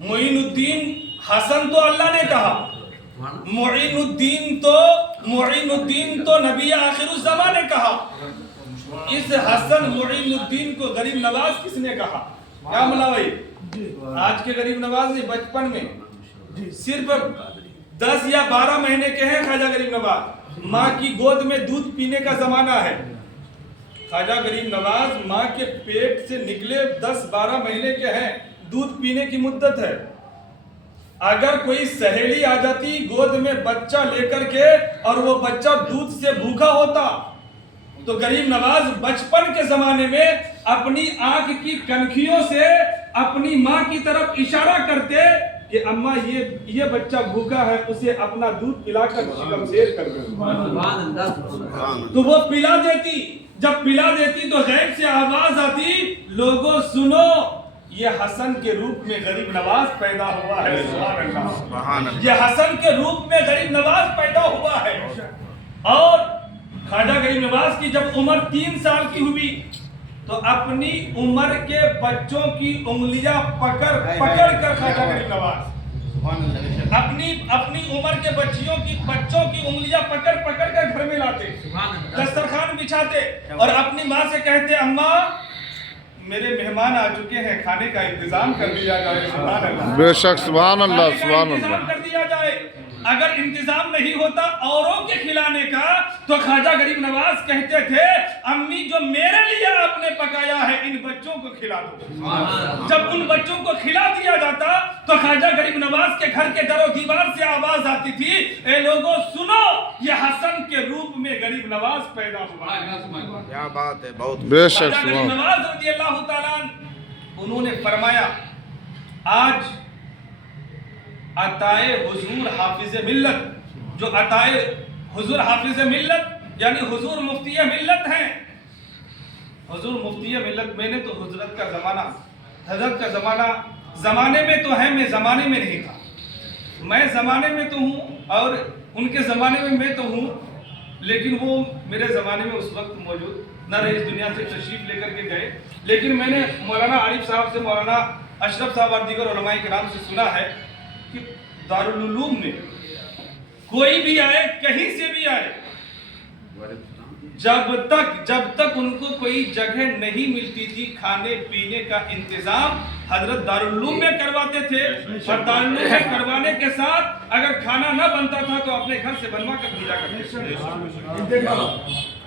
معین الدین حسن تو اللہ نے کہا، معین الدین تو نبی آخر الزمان نے کہا، اس حسن معین الدین کو غریب نواز کس نے کہا؟ کیا ملا بھائی؟ آج کے غریب نواز نہیں، بچپن میں صرف 10 یا 12 مہینے کے ہیں خواجہ غریب نواز، ماں کی گود میں دودھ پینے کا زمانہ ہے۔ خواجہ غریب نواز ماں کے پیٹ سے نکلے 10-12 مہینے کے ہیں، دودھ پینے کی مدت ہے۔ اگر کوئی سہیلی آ جاتی گود میں بچہ لے کر کے اور وہ بچہ دودھ سے بھوکا ہوتا تو غریب نواز بچپن کے زمانے میں اپنی آنکھ کی کنکھیوں سے اپنی ماں کی طرف اشارہ کرتے کہ اماں یہ بچہ بھوکا ہے، اسے اپنا دودھ پلا کر شیر کر دو، تو وہ پلا دیتی۔ جب پلا دیتی تو غیب سے آواز آتی، لوگوں سنو، یہ حسن کے روپ میں غریب نواز پیدا ہوا ہے۔ سبحان اللہ، یہ حسن کے روپ میں غریب نواز پیدا ہوا ہے۔ اور خواجہ غریب نواز کی جب عمر 3 سال کی ہوئی تو اپنی عمر کے بچوں کی انگلیاں پکڑ کر خواجہ غریب نواز اپنی عمر کے بچوں کی انگلیاں پکڑ کر گھر میں لاتے، دسترخوان بچھاتے اور اپنی ماں سے کہتے، اماں میرے مہمان آ چکے ہیں، کھانے کا انتظام کر دیا جائے۔ سبحان اللہ، بے شک، سبحان اللہ، سبحان انتظام اللہ۔ کر دیا جائے۔ اگر انتظام نہیں ہوتا اوروں کے کھلانے کا تو خواجہ غریب نواز کہتے تھے، امی جو میرے لیے آپ نے پکایا ہے ان بچوں کو کھلا دو۔ جب ان بچوں کو کھلا دیا جاتا تو خواجہ غریب نواز کے گھر کے در و دیوار سے آواز آتی تھی، اے لوگوں سنو، یہ حسن کے روپ میں غریب نواز پیدا ہوا ہے۔ کیا بات ہے، بہت بے شک، خواجہ غریب نواز رضی اللہ تعالیٰ انہوں نے فرمایا، آج عطائے حضور حافظ ملت، جو عطائے حضور حافظ ملت یعنی حضور مفتی ملت ہیں، حضور مفتی ملت، میں نے تو حضرت کا زمانہ زمانے میں تو ہے، میں زمانے میں نہیں تھا، میں زمانے میں تو ہوں اور ان کے زمانے میں میں تو ہوں، لیکن وہ میرے زمانے میں اس وقت موجود نہ رہے، اس دنیا سے تشریف لے کر کے گئے، لیکن میں نے مولانا عارف صاحب سے، مولانا اشرف صاحب اور دیگر علماء کرام سے سنا ہے کہ دارالعلوم میں کوئی بھی آئے، کہیں سے بھی آئے، جب تک ان کو کوئی جگہ نہیں ملتی تھی کھانے پینے کا انتظام، حضرت دارالعلوم میں کرواتے تھے، اور دارالعلوم میں کروانے کے ساتھ اگر کھانا نہ بنتا تھا تو اپنے گھر سے بنوا کر بھیجا کرتے تھے۔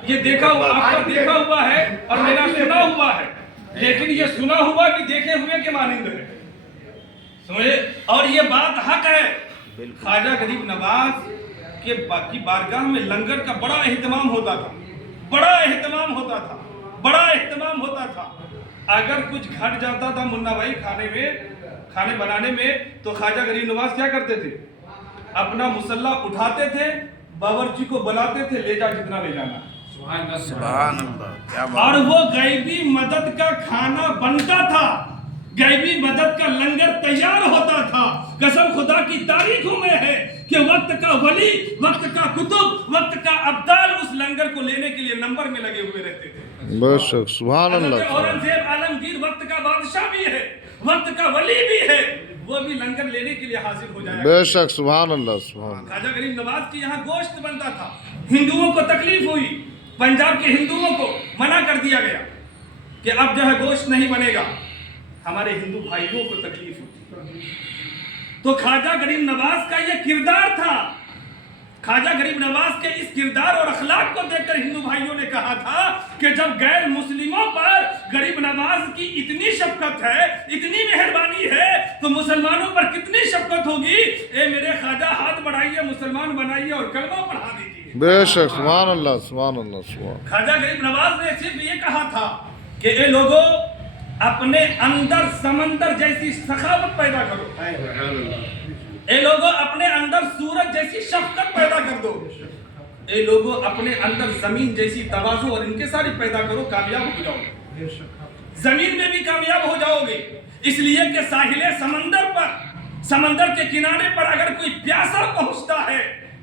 یہ دیکھا ہوا، آپ کا دیکھا ہوا ہے اور میرا سنا ہوا ہے، لیکن یہ سنا ہوا بھی دیکھے ہوئے کے مانند ہے، سمجھے؟ اور یہ بات حق ہے۔ خواجہ غریب نواز کے باقی بارگاہ میں لنگر کا بڑا اہتمام ہوتا تھا، بڑا اہتمام ہوتا تھا۔ اگر کچھ گھٹ جاتا تھا منا بھائی کھانے بنانے میں تو خواجہ غریب نواز کیا کرتے تھے؟ اپنا مسلح اٹھاتے تھے، باورچی کو بلاتے تھے، لے جا جتنا لے جانا، سبحان اللہ۔ اور وہ غیبی مدد کا کھانا بنتا تھا، غیبی مدد کا لنگر تیار ہوتا تھا۔ قسم خدا کی تاریخوں میں ہے کہ وقت کا ولی، وقت کا کتب، وقت کا ابدال اس لنگر کو لینے کے لیے نمبر میں لگے ہوئے رہتے تھے۔ بے شک، سبحان اللہ۔ حضرت اورنگزیب عالمگیر وقت کا بادشاہ بھی ہے، وقت کا ولی بھی ہے، وہ بھی لنگر لینے کے لیے حاضر ہو جایا۔ بے شک، سبحان اللہ، سبحان اللہ۔ خواجہ غریب نواز کے یہاں گوشت بنتا تھا، ہندوؤں کو تکلیف ہوئی، پنجاب کے ہندوؤں کو منع کر دیا گیا کہ اب جو ہے گوشت نہیں بنے گا، ہمارے ہندو بھائیوں کو تکلیف ہوتی، تو خواجہ غریب نواز کا یہ کردار تھا۔ خواجہ غریب نواز کے اس کردار اور اخلاق کو دیکھ کر ہندو بھائیوں نے کہا تھا کہ جب غیر مسلموں پر غریب نواز کی اتنی شفقت ہے، اتنی مہربانی ہے، تو مسلمانوں پر کتنی شفقت ہوگی۔ اے میرے خواجہ ہاتھ بڑھائیے، مسلمان بنائیے اور کلمہ پڑھا دیجیے۔ بے شک، سبحان اللہ، سبحان اللہ، سبحان۔ خواجہ غریب نواز نے صرف یہ کہا تھا کہ اے لوگوں، اپنے اندر سمندر جیسی سخاوت پیدا کرو، اے لوگوں اپنے اندر سورج جیسی شفقت پیدا کر دو، اے لوگوں اپنے اندر زمین جیسی تواضع اور انکساری پیدا کرو، کامیاب ہو جاؤ گے، زمین میں بھی کامیاب ہو جاؤ گے۔ اس لیے کہ ساحل سمندر کے کنارے پر اگر کوئی پیاسا پہنچتا ہے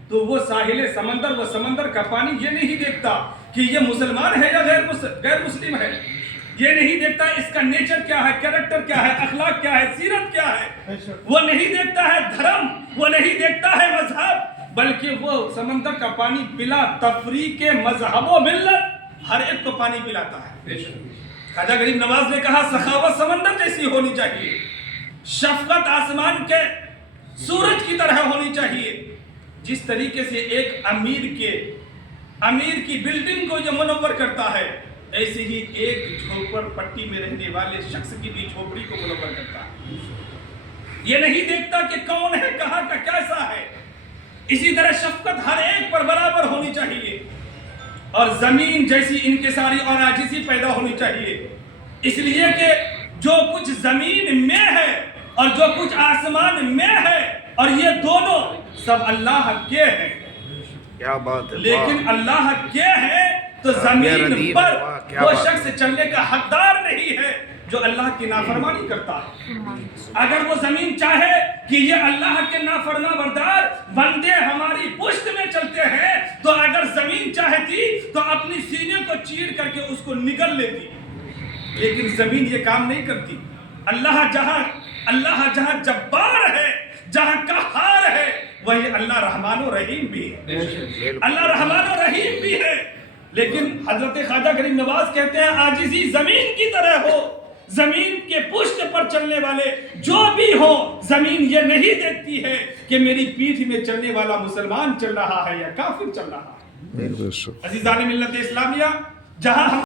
تو وہ ساحل سمندر کا پانی یہ نہیں دیکھتا کہ یہ مسلمان ہے یا غیر مسلم ہے، یہ نہیں دیکھتا اس کا نیچر کیا ہے، کریکٹر کیا ہے، اخلاق کیا ہے، سیرت کیا ہے، وہ نہیں دیکھتا ہے دھرم، وہ نہیں دیکھتا ہے مذہب، بلکہ وہ سمندر کا پانی بلا تفریق مذہب و ملت ہر ایک کو پانی پلاتا ہے۔ خواجہ غریب نواز نے کہا سخاوت سمندر جیسی ہونی چاہیے، شفقت آسمان کے سورج کی طرح ہونی چاہیے۔ جس طریقے سے ایک امیر کی بلڈنگ کو یہ منور کرتا ہے، ایسے ہی ایک جھوپڑ پٹی میں رہنے والے شخص کی بھی جھوپڑی کو منور کرتا ہے۔ یہ نہیں دیکھتا کہ کون ہے، کہاں کا کیسا ہے۔ اسی طرح شفقت ہر ایک پر برابر ہونی چاہیے، اور زمین جیسی انکساری اور عاجزی پیدا ہونی چاہیے، اس لیے کہ جو کچھ زمین میں ہے اور جو کچھ آسمان میں ہے، اور یہ دونوں سب اللہ کے ہیں، کیا بات ہے، لیکن اللہ کے ہیں تو زمین پر وہ شخص چلنے کا حقدار نہیں ہے جو اللہ کی نافرمانی کرتا ہے۔ اگر وہ زمین چاہے کہ یہ اللہ کے نافرما بردار بندے ہماری پشت میں چلتے ہیں، تو اگر زمین چاہتی تو اپنی سینے کو چیر کر کے اس کو نگل لیتی، لیکن زمین یہ کام نہیں کرتی۔ اللہ جہاں جبار ہے، جہاں قہار ہے، وہی اللہ رحمان و رحیم بھی ہے، اللہ رحمان و رحیم بھی ہے۔ لیکن حضرت خواجہ غریب نواز کہتے ہیں عاجزی زمین کی طرح ہو، زمین کے پشت پر چلنے والے جو بھی ہو، زمین یہ نہیں دیکھتی ہے کہ میری پیٹھ میں چلنے والا مسلمان چل رہا ہے یا کافر چل رہا ہے۔ عزیزان ملت اسلامیہ، جہاں